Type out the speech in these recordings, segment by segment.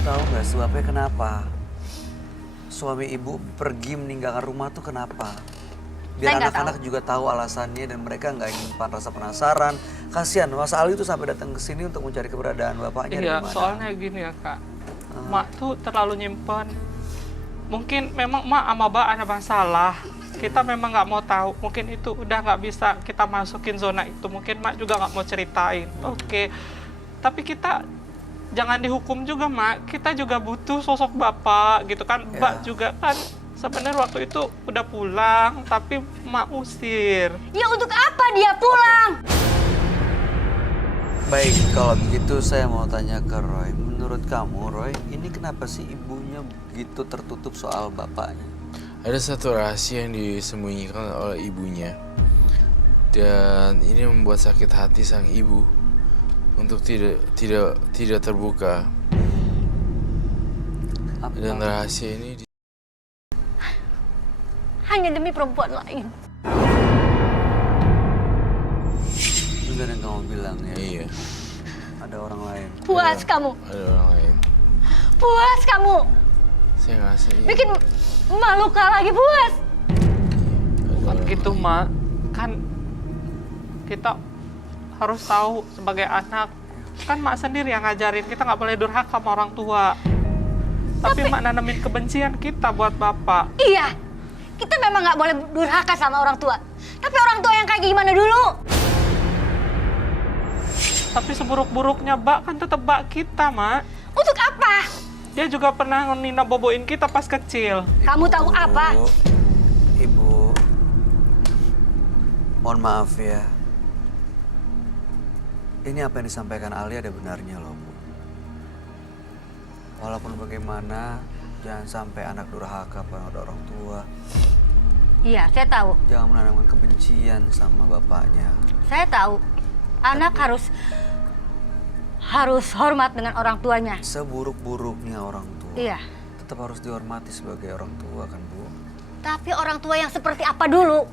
tahu nggak sebabnya kenapa? Suami ibu pergi meninggalkan rumah tuh kenapa? Biar Saya nggak anak-anak juga tahu alasannya dan mereka nggak ingin rasa penasaran. Kasihan Mas Ali tuh sampai datang ke sini untuk mencari keberadaan bapaknya Iya, di mana. soalnya gini ya kak, mak tuh terlalu nyimpen. Mungkin memang mak sama Mbak ada masalah. Kita memang nggak mau tahu. Mungkin itu udah nggak bisa kita masukin zona itu. Mungkin mak juga nggak mau ceritain. Oke, tapi kita jangan dihukum juga mak. Kita juga butuh sosok bapak gitu kan. Ya. Mbak juga kan sebenarnya waktu itu udah pulang, tapi mak usir. Ya untuk apa dia pulang? Baik, kalau begitu saya mau tanya ke Roy. Menurut kamu, Roy, ini kenapa sih ibunya begitu tertutup soal bapaknya? Ada satu rahasia yang disembunyikan oleh ibunya. Dan ini membuat sakit hati sang ibu untuk tidak terbuka. Apa? Dan rahasia ini Hanya demi perempuan lain. Benar yang kamu bilang ya. iya, Ada orang lain. Puas kamu. ada orang lain. Puas kamu. Saya ngerasa iya. Bikin malu lagi puas. Ada Bukan orang gitu lain. mak, kan kita harus tahu sebagai anak, kan mak sendiri yang ngajarin kita nggak boleh durhaka sama orang tua. Tapi mak nanemin kebencian kita buat bapak. Iya, kita memang nggak boleh durhaka sama orang tua. Tapi orang tua yang kayak gimana dulu? Tapi seburuk-buruknya Mbak kan tetap Mbak kita, Mak. Untuk apa? Dia juga pernah nina boboin kita pas kecil. Kamu tahu apa? Ibu, mohon maaf ya. Ini apa yang disampaikan Ali ada benarnya loh, Bu. Walaupun bagaimana, jangan sampai anak durhaka pada orang tua. Iya, saya tahu. Jangan menanamkan kebencian sama bapaknya. Saya tahu. Anak harus hormat dengan orang tuanya. Seburuk-buruknya orang tua. Iya. Tetap harus dihormati sebagai orang tua kan, Bu. Tapi orang tua yang seperti apa dulu?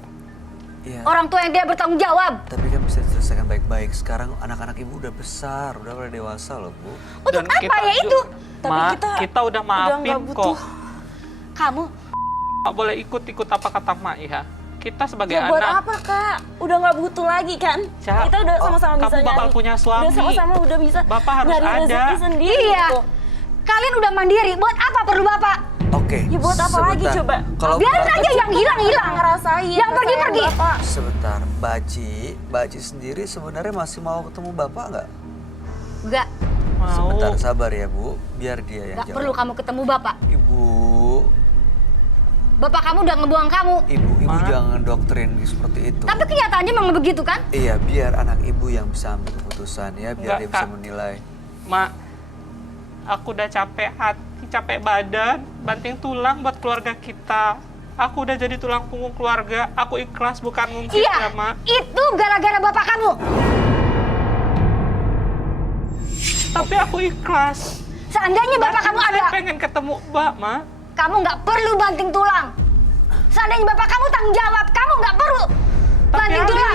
Iya. Orang tua yang dia bertanggung jawab. Tapi kan bisa diselesaikan baik-baik. Sekarang anak-anak ibu udah besar, udah pada dewasa loh, Bu. Untuk Dan apa kita ya itu? Tapi Ma, kita kita udah maafin nggak butuh. kok. Kamu Nggak boleh ikut-ikut apa kata Mak ya. Kita sebagai ya buat anak, apa kak? Udah nggak butuh lagi kan? Ca, Kita udah sama-sama kamu bisa bakal nyari. punya suami. Udah sama-sama udah bisa Bapak harus nyari ada. rezeki sendiri. Iya. gitu. Kalian udah mandiri. Buat apa perlu bapak? Oke. Ya buat apa lagi sebentar. coba? Kalau Biarin aja yang hilang-hilang. Ngerasain. Yang pergi-pergi. sayang Bapak. sebentar, Baci sendiri sebenarnya masih mau ketemu Bapak nggak? Enggak. Mau. Sebentar, sabar ya Bu, biar dia yang Enggak jawab. perlu kamu ketemu bapak. Ibu, Bapak kamu udah ngebuang kamu. ibu Ma. jangan doktrin seperti itu. Tapi kenyataannya memang begitu kan? Iya, biar anak ibu yang bisa ambil keputusan ya, biar Nggak, dia bisa Kak. menilai. Mak, aku udah capek hati, capek badan, banting tulang buat keluarga kita. Aku udah jadi tulang punggung keluarga. Aku ikhlas bukan ngungkit Iya, ya, Mak. itu gara-gara bapak kamu. Tapi aku ikhlas. Seandainya bapak kamu ada, Saya pengen ketemu Mbak, Mak. kamu nggak perlu banting tulang. Seandainya bapak kamu tanggung jawab, kamu nggak perlu Tapi banting tulang.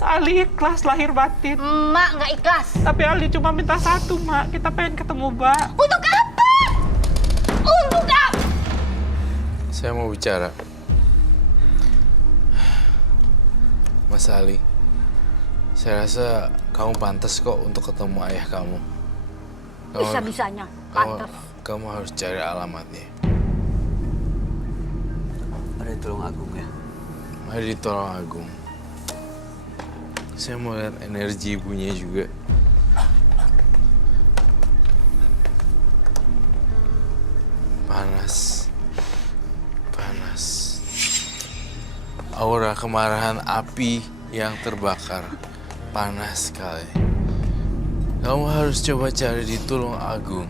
Ali ikhlas lahir batin. Emak nggak ikhlas. Tapi Ali cuma minta satu, Mak. Kita pengen ketemu Mbak. Untuk apa? Untuk apa? Saya mau bicara. Mas Ali, saya rasa kamu pantas kok untuk ketemu ayah kamu. Bisa-bisanya, pantas. Kamu harus cari alamatnya. Ada di Tulung Agung ya. Ada di Tulung Agung. Saya mau lihat energi ibunya juga. Panas. Panas. Aura kemarahan api yang terbakar. Panas sekali. Kamu harus coba cari di Tulung Agung.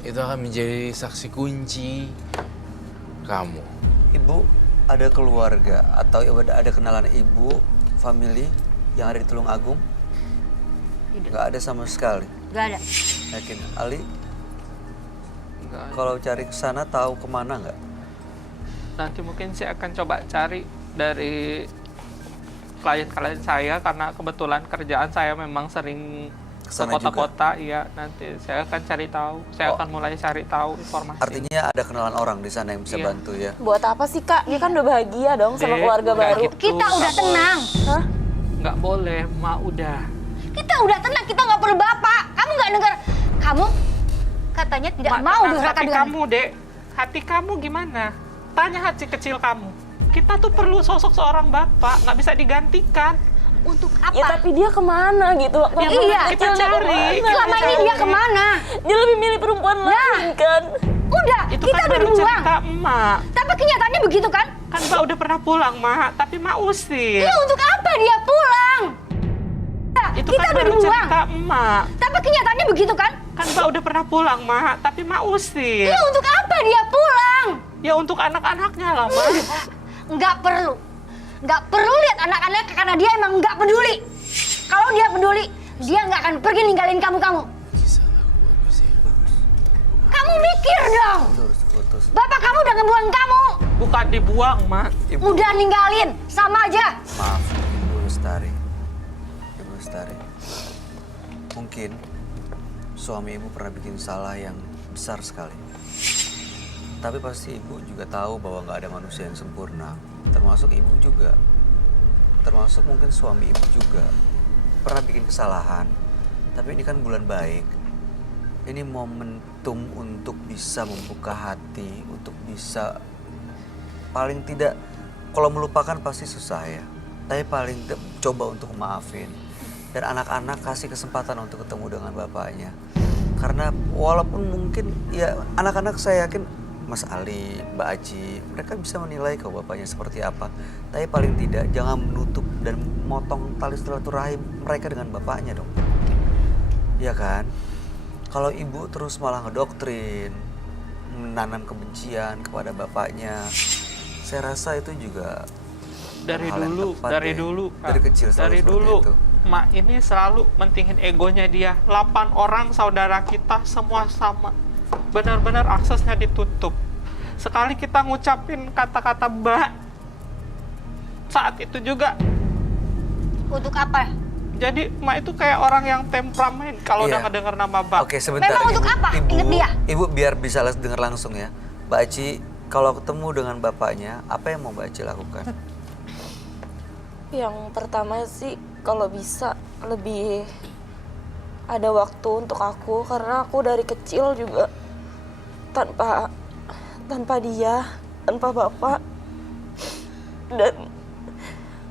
Itu akan menjadi saksi kunci kamu. Ibu, ada keluarga atau ada kenalan ibu, family yang ada di Tulung Agung? Tidak. Nggak ada sama sekali. Nggak ada. Yakin? Ali, Enggak. kalau cari ke sana tahu kemana nggak? Nanti mungkin saya akan coba cari dari klien-klien saya karena kebetulan kerjaan saya memang sering ke Kesana juga. kota-kota. Iya, nanti saya akan cari tahu. Saya akan mulai cari tahu informasi. Artinya ada kenalan orang di sana yang bisa Iya. bantu ya. Buat apa sih Kak? Dia kan udah bahagia dong sama Dek, keluarga nggak baru. gitu. Kita udah Nggak tenang. Hah? Nggak boleh, Mak udah. Kita udah tenang, kita nggak perlu bapak. Kamu nggak dengar? Kamu katanya tidak Mak, mau tenang, durhaka tapi dengan kamu, Dek, hati kamu gimana? Tanya hati kecil kamu. Kita tuh perlu sosok seorang bapak, nggak bisa digantikan. untuk Ya apa? tapi dia kemana gitu? Waktu Ya, iya, kita kecil dia cari. kemana? Selama ini dia kemana? Dia lebih milih perempuan lain kan? Udah, Itu kita kan udah baru dibuang. cerita emak. Tapi kenyataannya begitu kan? Kan Mbak udah pernah pulang, Mak. Tapi Mak usir. Ya untuk apa dia pulang? Ya, Itu kita kan udah baru dibuang. cerita emak. Tapi kenyataannya begitu kan? Kan Mbak udah pernah pulang, Mak. Tapi Mak usir. Ya untuk apa dia pulang? Ya untuk anak-anaknya lah, Mak. Nggak perlu. Nggak perlu lihat anak-anak karena dia emang nggak peduli. Kalau dia peduli, dia nggak akan pergi ninggalin kamu-kamu. Kisah lagu bagus ya. Kamu mikir dong. Putus. Bapak kamu udah ngebuang kamu. Bukan dibuang, Mak. Ibu, Udah ninggalin, sama aja. maaf, Ibu Lestari. Ibu Lestari. Mungkin suami ibu pernah bikin salah yang besar sekali. Tapi pasti ibu juga tahu bahwa nggak ada manusia yang sempurna. Termasuk ibu juga. Termasuk mungkin suami ibu juga pernah bikin kesalahan. Tapi ini kan bulan baik. Ini momentum untuk bisa membuka hati, untuk bisa paling tidak, kalau melupakan pasti susah ya. Tapi paling tidak coba untuk maafin. Dan anak-anak kasih kesempatan untuk ketemu dengan bapaknya. Karena walaupun mungkin ya anak-anak saya yakin Mas Ali, Mbak Aji, mereka bisa menilai kok bapaknya seperti apa. Tapi paling tidak jangan menutup dan motong tali silaturahim mereka dengan bapaknya dong. Iya kan? Kalau ibu terus malah ngedoktrin, menanam kebencian kepada bapaknya, saya rasa itu juga Dari hal yang dulu, tepat dari ya. dulu. Dari Kak. kecil selalu Dari seperti dulu. itu. Mak ini selalu mentingin egonya dia. 8 orang saudara kita semua sama. Benar-benar aksesnya ditutup. Sekali kita ngucapin kata-kata Mbak, saat itu juga. Untuk apa? Jadi Mak itu kayak orang yang temperamen kalau Iya. udah ngedenger nama Mbak. Oke, sebentar. Memang untuk apa? Ingat dia. Ibu biar bisa dengar langsung ya. Mbak Aci, kalau ketemu dengan bapaknya, apa yang mau Mbak Aci lakukan? Yang pertama sih kalau bisa lebih ada waktu untuk aku karena aku dari kecil juga tanpa dia, tanpa bapak. Dan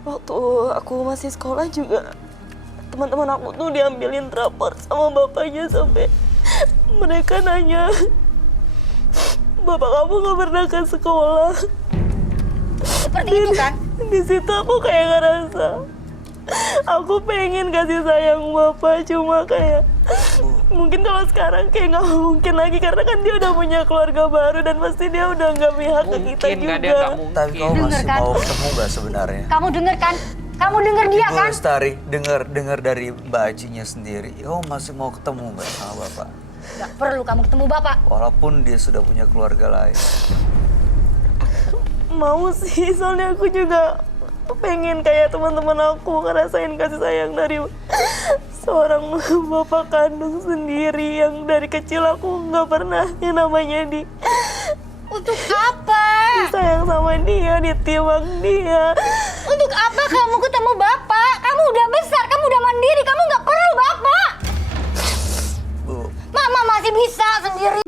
waktu aku masih sekolah juga teman-teman aku tuh diambilin rapor sama bapaknya sampai mereka nanya, "Bapak kamu gak pernah ke sekolah?" Seperti itu kan? Di situ aku kayak ngerasa aku pengen kasih sayang bapak, cuma kayak mungkin kalau sekarang kayak nggak mungkin lagi karena kan dia udah punya keluarga baru dan pasti dia udah nggak pihak ke kita Mungkin nggak, dia juga. nggak mungkin. Tapi kamu Dengar masih kan? mau ketemu nggak sebenarnya? Kamu denger kan? Kamu denger dia Ibu kan? Lestari, dengar dari Mbak Acinya sendiri. Kamu masih mau ketemu nggak sama bapak? Nggak perlu kamu ketemu bapak. Walaupun dia sudah punya keluarga lain. Mau sih, soalnya aku juga pengen kayak teman-teman aku ngerasain kasih sayang dari seorang bapak kandung sendiri yang dari kecil aku nggak pernah yang namanya Untuk apa? sayang sama dia, ditimbang dia. Untuk apa kamu ketemu bapak? Kamu udah besar, kamu udah mandiri, kamu nggak perlu bapak. Bu, Mama masih bisa sendiri.